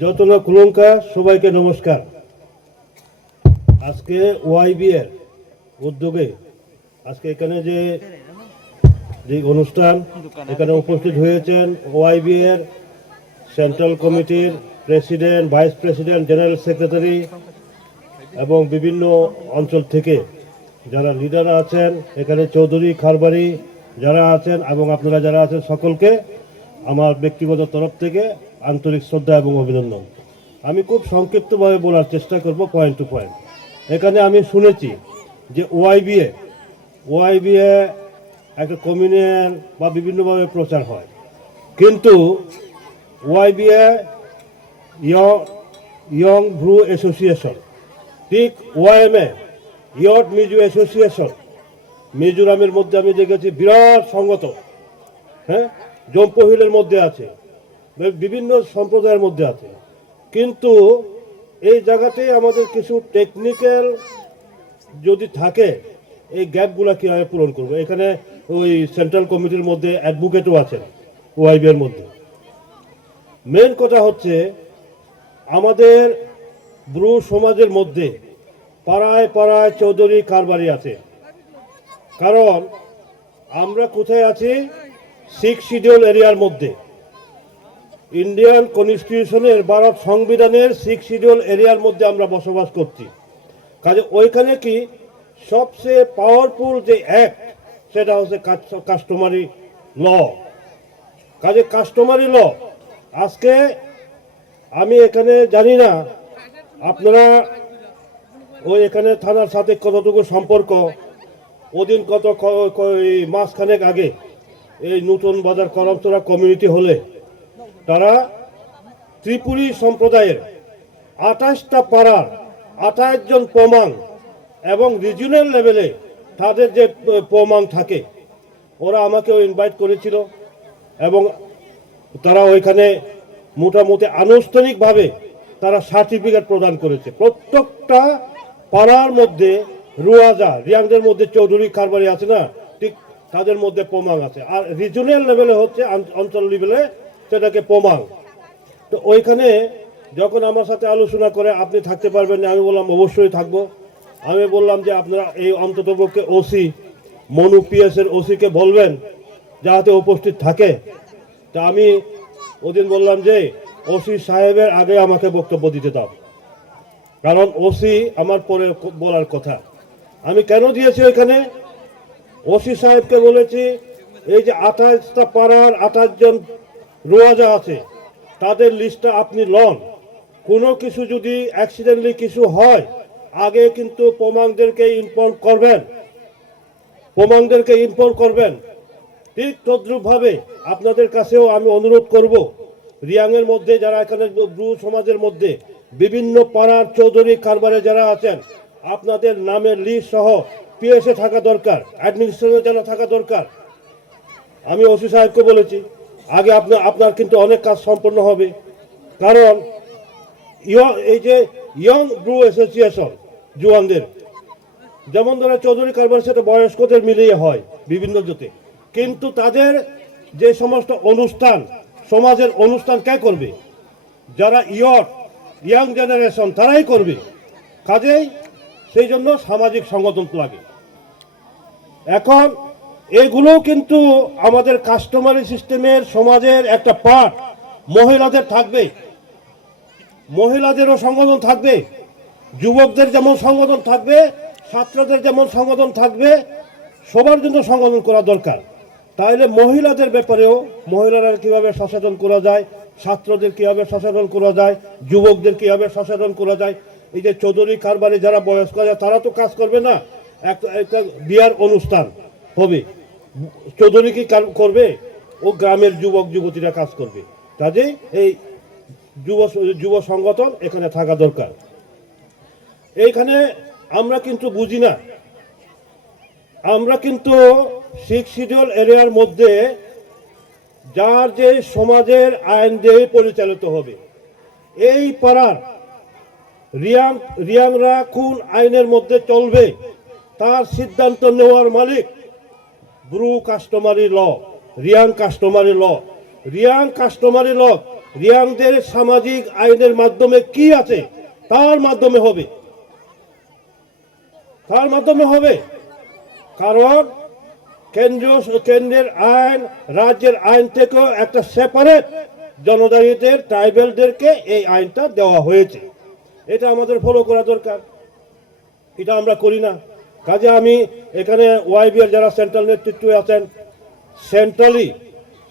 যতনা কুলঙ্কা সবাইকে নমস্কার। আজকে ওআইবি এর উদ্যোগে আজকে এখানে যে অনুষ্ঠান এখানে উপস্থিত হয়েছেন ওআইবি এর সেন্ট্রাল কমিটির president, vice president, general secretary এবং বিভিন্ন অঞ্চল থেকে যারা লিডার আছেন, এখানে চৌধুরী খারবাড়ি যারা আছেন এবং আপনারা যারা আছেন সকলকে আমার ব্যক্তিগত তরফ থেকে আন্তরিক শ্রদ্ধা এবং অভিনন্দন। আমি খুব সংক্ষিপ্তভাবে বলার চেষ্টা করব, পয়েন্ট টু পয়েন্ট। এখানে আমি শুনেছি যে ওআইবি একটা কমিউনিয়ন বা বিভিন্নভাবে প্রচার হয়, কিন্তু ওআইবি ইয়ং ব্রু অ্যাসোসিয়েশন, ঠিক ওআইএমএ ইয়ট মিজু অ্যাসোসিয়েশন, মিজোরামের মধ্যে আমি দেখেছি বিরাট সংগঠন, হ্যাঁ, জম্পহিলের মধ্যে আছে, বিভিন্ন সম্প্রদায়ের মধ্যে আছে, কিন্তু এই জায়গাতে আমাদের কিছু টেকনিক্যাল যদি থাকে এই গ্যাপগুলো কীভাবে পূরণ করবো। এখানে ওই সেন্ট্রাল কমিটির মধ্যে অ্যাডভোকেটও আছেন ওআইবি এর মধ্যে। মেন কথা হচ্ছে আমাদের ব্রু সমাজের মধ্যে পাড়ায় পাড়ায় চৌধুরী কারবারি আছে, কারণ আমরা কোথায় আছি? 6 শিডিউল এরিয়ার মধ্যে, ইন্ডিয়ান কনস্টিটিউশনের ভারত সংবিধানের 6 শিডিউল এরিয়ার মধ্যে আমরা বসবাস করছি। কাজে ওইখানে কি সবচেয়ে পাওয়ারফুল যে অ্যাক্ট সেটা হচ্ছে কাস্টমারি ল। কাজে কাস্টমারি ল আজকে আমি এখানে জানি না আপনারা ওই এখানে থানার সাথে কতটুকু সম্পর্ক। ওদিন মাসখানেক আগে এই নতুন বাজার করমচড়া কমিউনিটি হলে তারা ত্রিপুরী সম্প্রদায়ের 28টা পাড়ার 28 জন প্রমাণ এবং রিজিওনাল লেভেলে তাদের যে প্রমাণ থাকে ওরা আমাকে ইনভাইট করেছিল এবং তারা ওইখানে মোটামুটি আনুষ্ঠানিকভাবে তারা সার্টিফিকেট প্রদান করেছে। প্রত্যেকটা পাড়ার মধ্যে রিয়াংদের মধ্যে চৌধুরী কারবারি আছে না, ঠিক তাদের মধ্যে প্রমাণ আছে, আর রিজিওনাল লেভেলে হচ্ছে অঞ্চল লেভেলে সেটাকে প্রমাণ। তো ওইখানে যখন আমার সাথে আলোচনা করে আপনি থাকতে পারবেন না, আমি বললাম অবশ্যই থাকবো। আমি বললাম যে আপনারা এই অন্ততপক্ষে ওসি মনু পিএস এর ওসিকে বলবেন যাতে উপস্থিত থাকে। তা আমি ওদিন বললাম যে ওসি সাহেবের আগে আমাকে বক্তব্য দিতে দাও, কারণ ওসি আমার পরে বলার কথা। আমি কেন দিয়েছি ওইখানে? ওসি সাহেবকে বলেছি এই যে 28টা পাড়ার 28 জন রোয়াজা আছে তাদের লিস্টটা আপনি লন। কোনো কিছু যদি অ্যাক্সিডেন্টলি কিছু হয় আগে কিন্তু প্রমাণদেরকে ইনফর্ম করবেন। ঠিক তদ্রুপভাবে আপনাদের কাছেও আমি অনুরোধ করব, রিয়াংয়ের মধ্যে যারা এখানে ব্রু সমাজের মধ্যে বিভিন্ন পাড়ার চৌধুরী কারবারে যারা আছেন আপনাদের নামের লিস্ট সহ পিএসএ থাকা দরকার, অ্যাডমিনিস্ট্রেশনে যারা থাকা দরকার। আমি ওসি সাহেবকে বলেছি আগে আপনার কিন্তু অনেক কাজ সম্পন্ন হবে, কারণ এই যে ইয়ং ব্রু অ্যাসোসিয়েশন জুয়ানদের, যেমন ধরো চৌধুরী কারবার সেটা বয়স্কদের মিলিয়ে হয় বিভিন্ন জোতে, কিন্তু তাদের যে সমস্ত অনুষ্ঠান সমাজের অনুষ্ঠান কে করবে? যারা ইয়াং জেনারেশন তারাই করবে। কাজেই সেই জন্য সামাজিক সংগঠন লাগে। এখন এগুলো কিন্তু আমাদের কাস্টমারি সিস্টেমের সমাজের একটা পার্ট। মহিলাদের থাকবে, মহিলাদেরও সংগঠন থাকবে, যুবকদের যেমন সংগঠন থাকবে, ছাত্রদের যেমন সংগঠন থাকবে, সবার জন্য সংগঠন করা দরকার। তাহলে মহিলাদের ব্যাপারেও মহিলারা কীভাবে সচেতন করা যায়, ছাত্রদের কীভাবে সচেতন করা যায়, যুবকদের কীভাবে সচেতন করা যায়। এই যে চৌধুরী কারবারে যারা বয়স্ক যায় তারা তো কাজ করবে না, একটা বিয়ার অনুষ্ঠান হবে, চৌধুরী কি করবে? ও গ্রামের যুবক যুবতীরা কাজ করবে। কাজেই এই যুব সংগঠন এখানে থাকা দরকার। এইখানে আমরা কিন্তু বুঝি না, আমরা কিন্তু 6 শিডিউল এরিয়ার মধ্যে যার যে সমাজের আইন দিয়ে পরিচালিত হবে, এই পাড়ার রিয়াংরা কোন আইনের মধ্যে চলবে তার সিদ্ধান্ত নেওয়ার মালিক ব্রু কাস্টমারি ল। রিয়াং কাস্টমারি ল। রিয়াং কাস্টমারি ল রিয়াংদের সামাজিক আইনের মাধ্যমে কি আছে তার মাধ্যমে হবে, কারণ কেন্দ্রের আইন রাজ্যের আইন থেকেও একটা সেপারেট জনজাতিদের ট্রাইবেলদেরকে এই আইনটা দেওয়া হয়েছে। এটা আমাদের ফলো করা দরকার, এটা আমরা করি না। কাজে আমি এখানে ওয়াইবিআর যারা সেন্ট্রাল নেতৃত্বে আছেন,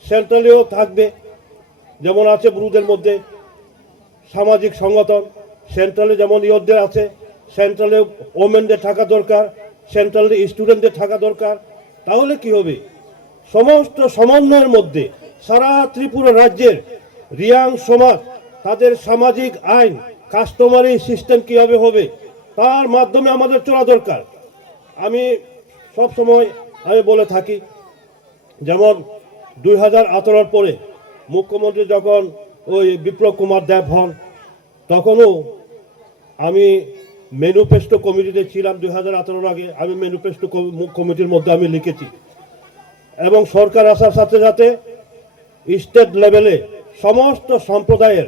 সেন্ট্রালিও থাকবে, যেমন আছে ব্রুদের মধ্যে সামাজিক সংগঠন, সেন্ট্রালে যেমন ইয়দের আছে, সেন্ট্রালে ওমেনদের থাকা দরকার, সেন্ট্রালে স্টুডেন্টদের থাকা দরকার। তাহলে কি হবে, সমস্ত সমন্বয়ের মধ্যে সারা ত্রিপুরা রাজ্যের রিয়াং সমাজ তাদের সামাজিক আইন কাস্টমারি সিস্টেম কীভাবে হবে তার মাধ্যমে আমাদের চলা দরকার। আমি সব সময় বলে থাকি, যেমন 2018 পরে মুখ্যমন্ত্রী যখন ওই বিপ্লব কুমার দেব হন, তখনও আমি ম্যানিফেস্টো কমিটিতে ছিলাম। 2018 আগে আমি ম্যানিফেস্টো কমিটির মধ্যে আমি লিখেছি, এবং সরকার আসার সাথে সাথে স্টেট লেভেলে সমস্ত সম্প্রদায়ের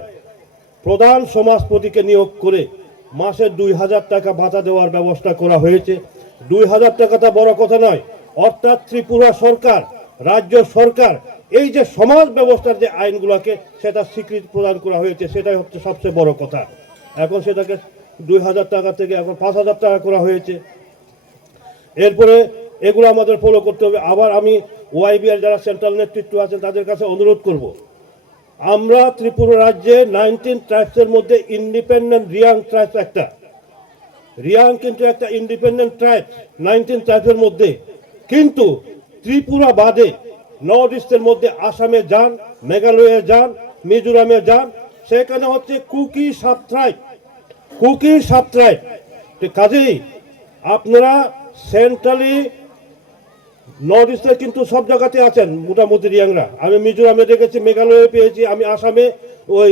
প্রধান সমাজপতিকে নিয়োগ করে মাসে 2000 টাকা ভাতা দেওয়ার ব্যবস্থা করা হয়েছে। 2000 টাকাটা বড় কথা নয়, অর্থাৎ ত্রিপুরা সরকার, রাজ্য সরকার এই যে সমাজ ব্যবস্থার যে আইনগুলোকে সেটা স্বীকৃতি প্রদান করা হয়েছে, সেটাই হচ্ছে সবচেয়ে বড় কথা। এখন সেটাকে 2000 টাকা থেকে এখন 5000 টাকা করা হয়েছে। এরপরে এগুলো আমাদের ফলো করতে হবে। আবার আমি ওয়াইবিআর যারা সেন্ট্রাল নেতৃত্ব আছেন তাদের কাছে অনুরোধ করব, আমরা ত্রিপুরা রাজ্যে 19 ট্রাইবসের মধ্যে ইন্ডিপেন্ডেন্ট রিয়াং ট্রাইবস একটা, রিয়াং কিন্তু একটা ইন্ডিপেন্ডেন্ট ট্রাইব 19 ট্রাইবের মধ্যে, কিন্তু ত্রিপুরা বাদে নর্থ ইস্টের মধ্যে আসামে যান, মেঘালয়ে যান, মিজোরামে যান, সেখানে হচ্ছে কুকি সাব ট্রাইব। কাজেই আপনারা সেন্ট্রালি নর্থ ইস্টে কিন্তু সব জায়গাতে আছেন মোটামুটি রিয়াংরা। আমি মিজোরামে দেখেছি, মেঘালয়ে পেয়েছি, আমি আসামে ওই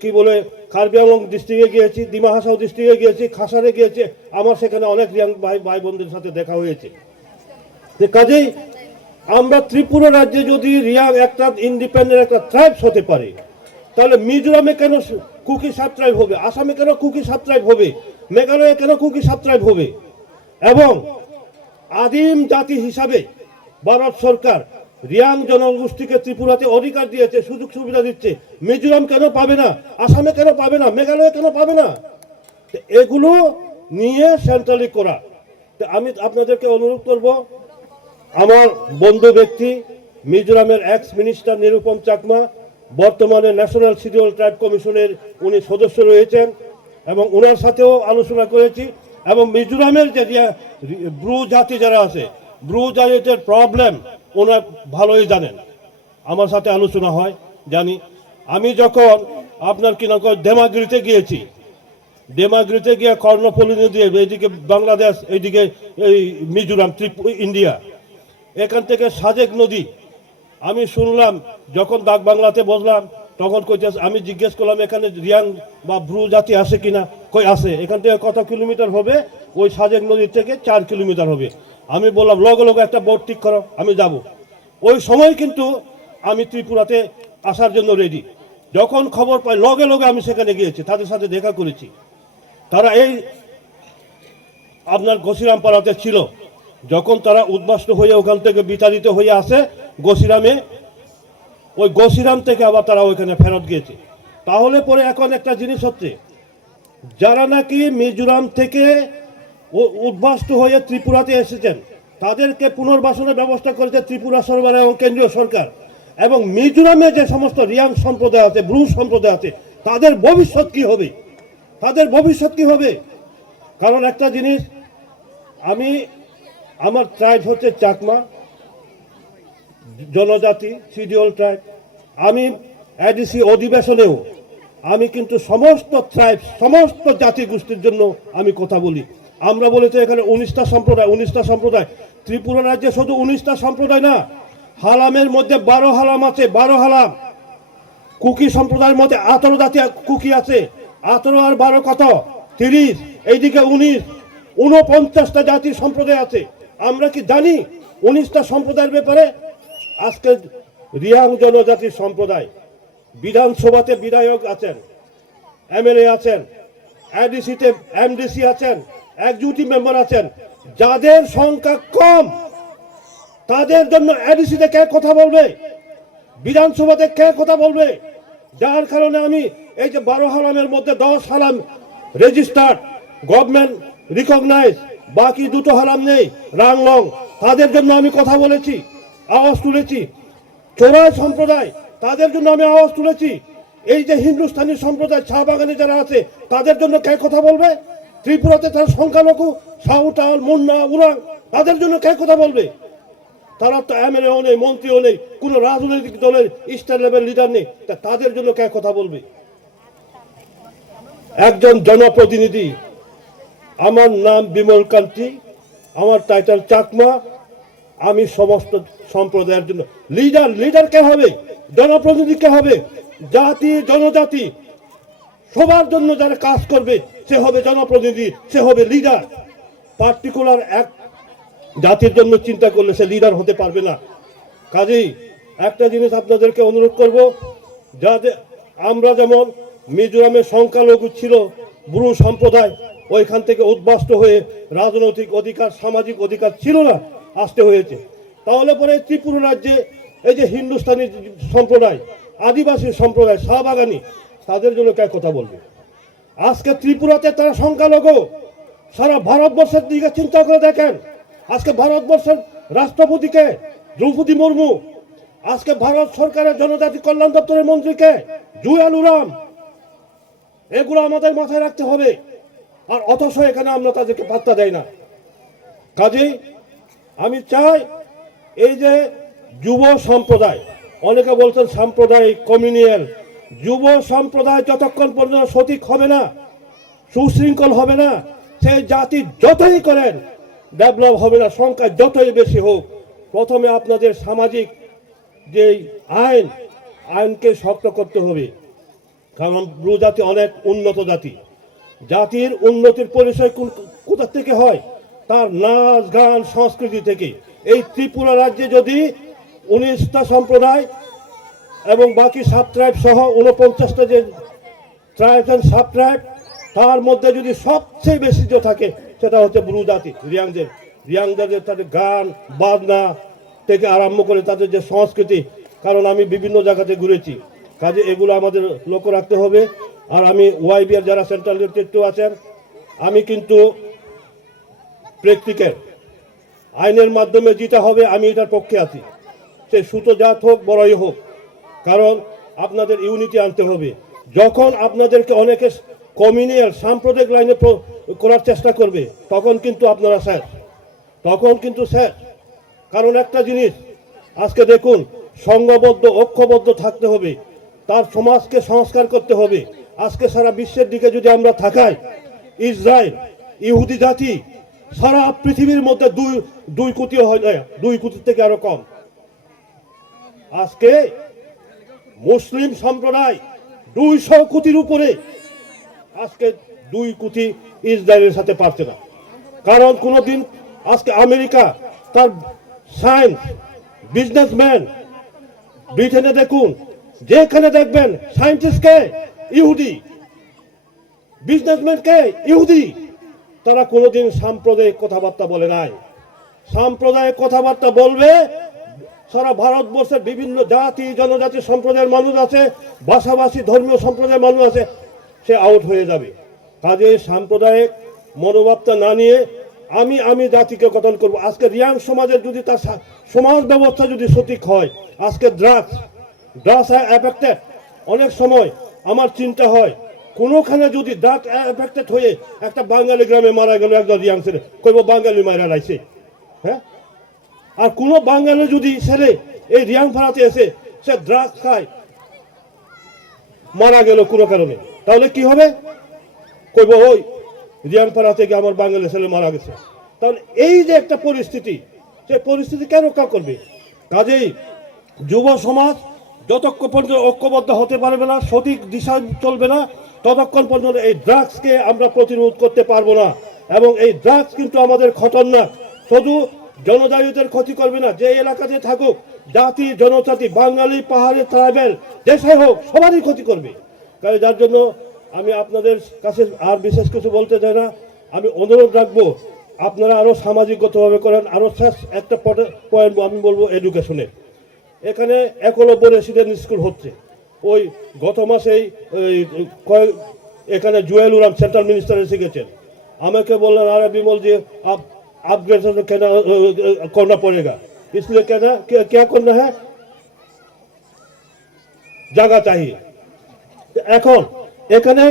কি বলে কার্বি আংলং ডিস্ট্রিক্টে গিয়েছি, ডিমা হাসাও ডিস্ট্রিক্টে গিয়েছি, খাসারে গিয়েছি, আমার সেখানে অনেক রিয়াং ভাই বোনদের সাথে দেখা হয়েছে। কাজেই আমরা ত্রিপুরা রাজ্যে যদি রিয়াং একটা ইন্ডিপেন্ডেন্ট একটা ট্রাইবস হতে পারে, তাহলে মিজোরামে কেন কুকি সাব ট্রাইব হবে, আসামে কেন কুকি সাব ট্রাইব হবে, মেঘালয়ে কেন কুকি সাব ট্রাইব হবে। এবং আদিম জাতি হিসাবে ভারত সরকার রিয়াং জনগোষ্ঠীকে ত্রিপুরাতে অধিকার দিয়েছে, সুযোগ সুবিধা দিচ্ছে। মিজোরাম কেন পাবে না, আসামে কেন পাবে না, মেঘালয়ে কেন পাবে না? এগুলো নিয়ে সেন্ট্রালি করা। আমি আপনাদেরকে অনুরোধ করব, আমার বন্ধু ব্যক্তি মিজোরামের এক্স মিনিস্টার নিরুপম চাকমা বর্তমানে ন্যাশনাল শিডিউল ট্রাইব কমিশনের উনি সদস্য রয়েছেন, এবং ওনার সাথেও আলোচনা করেছি। এবং মিজোরামের যে ব্রু জাতি যারা আছে, ব্রু জাতির প্রবলেম ওনার ভালোই জানেন, আমার সাথে আলোচনা হয়, জানি। আমি যখন আপনার কি না দেমাগিরিতে গিয়েছি, দেমাগিরিতে গিয়ে কর্ণফুলী নদী, এইদিকে বাংলাদেশ, এইদিকে এই মিজোরাম, ইন্ডিয়া, এখান থেকে সাজেক নদী আমি শুনলাম। যখন ডাক বাংলাতে বসলাম তখন কইতেছে, আমি জিজ্ঞেস করলাম এখানে রিয়াং বা ব্রু জাতি আছে কিনা, কই আছে। এখান থেকে কত কিলোমিটার হবে? ওই সাজেক নদীর থেকে 4 কিলোমিটার হবে। আমি বললাম লগে লগে একটা বোট ঠিক করো, আমি যাব। ওই সময় কিন্তু আমি ত্রিপুরাতে আসার জন্য রেডি। যখন খবর পাই লগে লগে আমি সেখানে গিয়েছি, তাদের সাথে দেখা করেছি। তারা এই আপনার গসিরামপাড়াতে ছিল, যখন তারা উদ্বাস্ত হয়ে ওখান থেকে বিতাড়িত হয়ে আসে গসিরামে, ওই গসিরাম থেকে আবার তারা ওইখানে ফেরত গিয়েছে। তাহলে পরে এখন একটা জিনিস হচ্ছে, যারা নাকি মিজোরাম থেকে উদ্বাস্ত হয়ে ত্রিপুরাতে এসেছেন তাদেরকে পুনর্বাসনের ব্যবস্থা করেছে ত্রিপুরা সরকার এবং কেন্দ্রীয় সরকার। এবং মিজোরামে যে সমস্ত রিয়াং সম্প্রদায় আছে, ব্রু সম্প্রদায় আছে, তাদের ভবিষ্যৎ কি হবে, তাদের ভবিষ্যৎ কি হবে? কারণ একটা জিনিস, আমার ট্রাইব হচ্ছে চাকমা জনজাতি, শিডিউল ট্রাইব। আমি এডিসি অধিবেশনেও আমি কিন্তু সমস্ত ট্রাইব, সমস্ত জাতি গোষ্ঠীর জন্য আমি কথা বলি। আমরা বলেছি এখানে 19টা সম্প্রদায়। ত্রিপুরা রাজ্যে শুধু 19টা সম্প্রদায় না, হালামের মধ্যে 12 হালাম আছে, 12 হালাম। কুকি সম্প্রদায়ের মধ্যে 18 জাতি কুকি আছে, 18 আর 12 কত? 30, এইদিকে 19, 49টা জাতির সম্প্রদায় আছে। আমরা কি জানি 19টা সম্প্রদায়ের ব্যাপারে? আজকে রিয়াং জনজাতির সম্প্রদায় বিধানসভাতে বিধায়ক আছেন, এমএলএ আছেন, এডিসিতে এমডিসি আছেন, এক্সিকিউটিভ মেম্বার আছেন, যাদের সংখ্যা কম তাদের জন্য এডিসিতে কে কথা বলবে, বিধানসভাতে কে কথা বলবে? যার কারণে আমি এই যে 12 হারামের মধ্যে 10 হারাম রেজিস্টার্ড, গভর্নমেন্ট রিকগনাইজ, বাকি 2টো হারাম নেই, রাংলং, তাদের জন্য আমি কথা বলেছি, আওয়াজ তুলেছি। চোরাই সম্প্রদায়, তাদের জন্য আমি আওয়াজ তুলেছি। এই যে হিন্দুস্তানি সম্প্রদায় চা বাগানে যারা আছে তাদের জন্য কে কথা বলবে? ত্রিপুরাতে তার সংখ্যালঘু সাঁওতাল, মুন্ডা, উরাং, তাদের জন্য কে কথা বলবে? তারা তো এমএলএও নেই, মন্ত্রীও নেই, কোনো রাজনৈতিক দলের স্টার লেভেল লিডার নেই, তা তাদের জন্য কে কথা বলবে? একজন জনপ্রতিনিধি, আমার নাম বিমল কান্তি, আমার টাইটেল চাকমা, আমি সমস্ত সম্প্রদায়ের জন্য লিডার। লিডার কে হবে? জনপ্রতিনিধি কে হবে? জাতি জনজাতি সবার জন্য যারা কাজ করবে সে হবে জনপ্রতিনিধি, সে হবে লিডার। পার্টিকুলার এক জাতির জন্য চিন্তা করলে সে লিডার হতে পারবে না। কাজেই একটা জিনিস আপনাদেরকে অনুরোধ করব, যাতে আমরা যেমন মিজোরামের সংখ্যালঘু ছিল ব্রু সম্প্রদায়, ওইখান থেকে উদ্বাস্ত হয়ে রাজনৈতিক অধিকার, সামাজিক অধিকার ছিল না, আসতে হয়েছে। তাহলে পরে ত্রিপুরা রাজ্যে এই যে হিন্দুস্তানি সম্প্রদায়, আদিবাসী সম্প্রদায়, শাহবাগানি, তাদের জন্য কে কথা বলবে? আজকে ত্রিপুরাতে তারা সংখ্যালঘু। সারা ভারতবর্ষের দিকে চিন্তা করে দেখেন, আজকে ভারতবর্ষের রাষ্ট্রপতিকে দ্রৌপদী মুর্মু, আজকে ভারত সরকারের জনজাতি কল্যাণ দপ্তরের মন্ত্রীকে জুয়েল ওরাম। এগুলো আমাদের মাথায় রাখতে হবে, আর অথচ এখানে আমরা তাদেরকে পাত্তা দেয় না। কাজেই আমি চাই এই যে যুব সম্প্রদায়, অনেকে বলছেন সাম্প্রদায়িক কমিউনিয়াল, যুব সম্প্রদায় যতক্ষণ পর্যন্ত সঠিক হবে না, সুশৃঙ্খল হবে না, সেই জাতি যতই করেন ডেভেলপ হবে না, সংখ্যা যতই বেশি হোক। প্রথমে আপনাদের সামাজিক যে আইনকে শক্ত করতে হবে, কারণ ব্রু জাতি অনেক উন্নত জাতি। জাতির উন্নতির পরিচয় কোথা থেকে হয়? তার নাচ, গান, সংস্কৃতি থেকে। এই ত্রিপুরা রাজ্যে যদি 19টা সম্প্রদায় এবং বাকি সাব ট্রাইব সহ 49টা যে ট্রাইব অ্যান্ড সাব ট্রাইব, তার মধ্যে যদি সবচেয়ে বেশি যে থাকে সেটা হচ্ছে ব্রু জাতি, রিয়াংদের তাদের গান বাজনা থেকে আরম্ভ করে তাদের যে সংস্কৃতি। কারণ আমি বিভিন্ন জায়গাতে ঘুরেছি, কাজে এগুলো আমাদের লক্ষ্য রাখতে হবে। আর আমি ওয়াইবিআর যারা সেন্ট্রাল নেতৃত্ব আছেন, আমি কিন্তু প্র্যাকটিক্যাল আইনের মাধ্যমে যেটা হবে আমি এটার পক্ষে আছি, সে সুতো জাত হোক বড়ই হোক। কারণ আপনাদের ইউনিটি আনতে হবে। যখন আপনাদেরকে অনেকে কমিউনিয়াল সাম্প্রদায়িক লাইনে করার চেষ্টা করবে, তখন কিন্তু আপনারা শেষ, তখন কিন্তু শেষ। কারণ একটা জিনিস আজকে দেখুন, সংঘবদ্ধ ঐক্যবদ্ধ থাকতে হবে, তার সমাজকে সংস্কার করতে হবে। আজকে সারা বিশ্বের দিকে যদি আমরা তাকাই, ইসরায়েল, ইহুদি জাতি সারা পৃথিবীর মধ্যে 2 কোটিও হয় না, 2 কোটি থেকে আরো কম। আজকে মুসলিম সম্প্রদায় 200 কোটির উপরে, আজকে 2 কোটি ইসরায়েলের সাথে পারছে না। কারণ কোনোদিন আজকে আমেরিকা তার সায়েন্স বিজনেসম্যান, ব্রিটেনে দেখুন, যেখানে দেখবেন সায়েন্টিস্টকে ইহুদি, বিজনেসম্যানকে ইহুদি, তারা কোনোদিন সাম্প্রদায়িক কথাবার্তা বলে নাই। সাম্প্রদায়িক কথাবার্তা বলবে সারা ভারতবর্ষের বিভিন্ন জাতি জনজাতি সম্প্রদায়ের মানুষ আছে, ভাষাভাষী ধর্মীয় সম্প্রদায়ের মানুষ আছে, সে আউট হয়ে যাবে। কাজে সাম্প্রদায়িক মনোভাবটা না নিয়ে আমি জাতিকে গঠন করব। আজকে রিয়াং সমাজের যদি তার সমাজ ব্যবস্থা যদি সঠিক হয়, আজকে ড্রাগস অ্যাফেক্টেড, অনেক সময় আমার চিন্তা হয় কোনোখানে যদি ড্রাগ অ্যাফেক্টেড হয়ে একটা বাঙালি গ্রামে মারা গেল একজন রিয়াং ছেলে, কইব বাঙালি মারা লাইছে, হ্যাঁ? আর কোনো বাঙালি যদি ছেলে এই রিয়াং ফাড়াতে এসে সে ড্রাগস খায়, মারা গেল কোনো কারণে, তাহলে কি হবে? কইব ওই রিয়াং ফাড়া থেকে আমার বাঙালি ছেলে মারা গেছে। তাহলে এই যে একটা পরিস্থিতি, সে পরিস্থিতি কে রক্ষা করবে? কাজেই যুব সমাজ যতক্ষণ পর্যন্ত ঐক্যবদ্ধ হতে পারবে না, সঠিক দিশায় চলবে না, ততক্ষণ পর্যন্ত এই ড্রাগসকে আমরা প্রতিরোধ করতে পারবো না। এবং এই ড্রাগস কিন্তু আমাদের খতরনাক, শুধু জনজাতিদের ক্ষতি করবে না, যে এলাকাতে থাকুক জাতি জনজাতি বাঙালি পাহাড়ি ট্রাইবেল দেশে হোক সবারই ক্ষতি করবে। কারণ যার জন্য আমি আপনাদের কাছে আর বিশেষ কিছু বলতে চাই না। আমি অনুরোধ রাখবো আপনারা আরও সামাজিকগতভাবে করেন। আরও শেষ একটা পয়েন্ট আমি বলবো এডুকেশনে। এখানে একলব্য রেসিডেন্ট স্কুল হচ্ছে, ওই গত মাসেই এখানে জুয়েল উরাম সেন্ট্রাল মিনিস্টার এসে গেছেন, আমাকে বললেন আরে বিমল जी आप अपग्रेडेशन करना पड़ेगा, इसलिए क्या करना है, জায়গা চাহিয়ে। এখন এখানে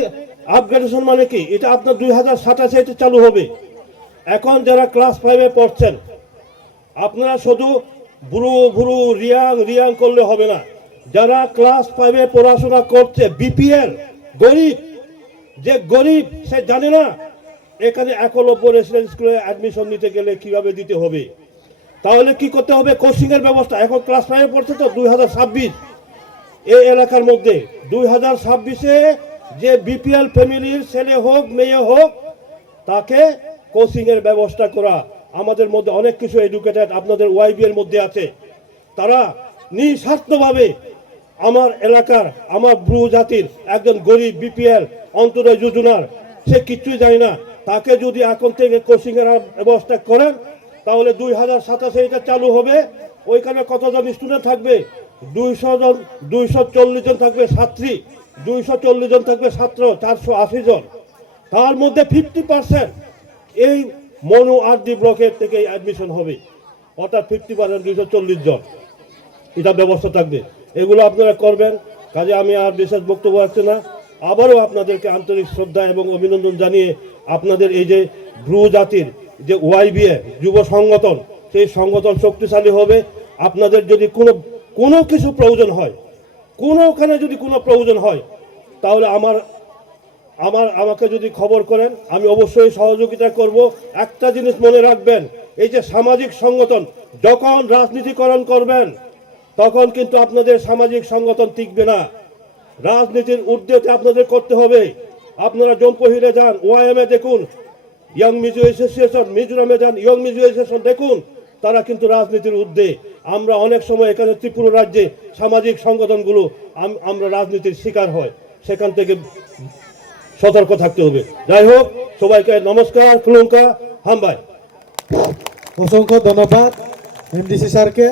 আপগ্রেডেশন মানে কি, এটা আপনার 2027 এটা চালু হবে। এখন যারা ক্লাস 5-এ পড়ছেন আপনারা শুধু ভুরু ভুরু রিয়াং রিয়াং করলে হবে না। যারা ক্লাস 5-এ পড়াশোনা করছে বিপিএল গরিব, যে গরিব সে জানে না এখানে একলব্য রেসিডেন্ট স্কুলে অ্যাডমিশন নিতে গেলে কিভাবে দিতে হবে। তাহলে কি করতে হবে, কোচিং এর ব্যবস্থা। এখন ক্লাস 5-এ পড়ছে তো 2026 এই এলাকার মধ্যে 2026-এ যে বিপিএল ফ্যামিলির ছেলে হোক মেয়ে হোক তাকে কোচিং এর ব্যবস্থা করা। আমাদের মধ্যে অনেক কিছু এডুকেটেড আপনাদের ওয়াইবি এর মধ্যে আছে, তারা নিঃস্বার্থভাবে আমার এলাকার আমার ব্রু জাতির একজন গরিব বিপিএল অন্তর্জয় যোজনার সে কিচ্ছুই জানে না, তাকে যদি এখন থেকে কোচিং এর ব্যবস্থা করেন তাহলে 2027-এ এটা চালু হবে। ওইখানে কতজন স্টুডেন্ট থাকবে, 200 জন 240 জন থাকবে ছাত্রী, 240 জন থাকবে ছাত্র, 480 জন। তার মধ্যে 50% এই মনু আরডি ব্লকের থেকে অ্যাডমিশন হবে, অর্থাৎ 50% 240 জন এটা ব্যবস্থা থাকবে। এগুলো আপনারা করবেন। কাজে আমি আর বিশেষ বক্তব্য রাখছি না। আবারও আপনাদেরকে আন্তরিক শ্রদ্ধা এবং অভিনন্দন জানিয়ে আপনাদের এই যে ব্রু জাতির যে ওয়াইবিএ যুব সংগঠন, সেই সংগঠন শক্তিশালী হবে। আপনাদের যদি কোনো কিছু প্রয়োজন হয়, কোনোখানে যদি কোনো প্রয়োজন হয় তাহলে আমাকে যদি খবর করেন আমি অবশ্যই সহযোগিতা করব। একটা জিনিস মনে রাখবেন, এই যে সামাজিক সংগঠন যখন রাজনীতিকরণ করবেন তখন কিন্তু আপনাদের সামাজিক সংগঠন টিকবে না। রাজনীতির ঊর্ধ্বে আপনাদের করতে হবে। আপনারা জম্পহিরে যান, ওআইএমে দেখুন, ইয়ং মিজো অ্যাসোসিয়েশন, মিজোরামে যান, ইয়ং মিজো অ্যাসোসিয়েশন দেখুন, তারা কিন্তু রাজনীতির ঊর্ধ্বে। আমরা অনেক সময় এখানে ত্রিপুরা রাজ্যে সামাজিক সংগঠনগুলো আমরা রাজনীতির শিকার হয়, সেখান থেকে সতর্ক থাকতে হবে। যাই হোক, সবাইকে নমস্কার, খুলুঙ্কা হামবাই। অসংখ্য ধন্যবাদ এমডিসি স্যারকে।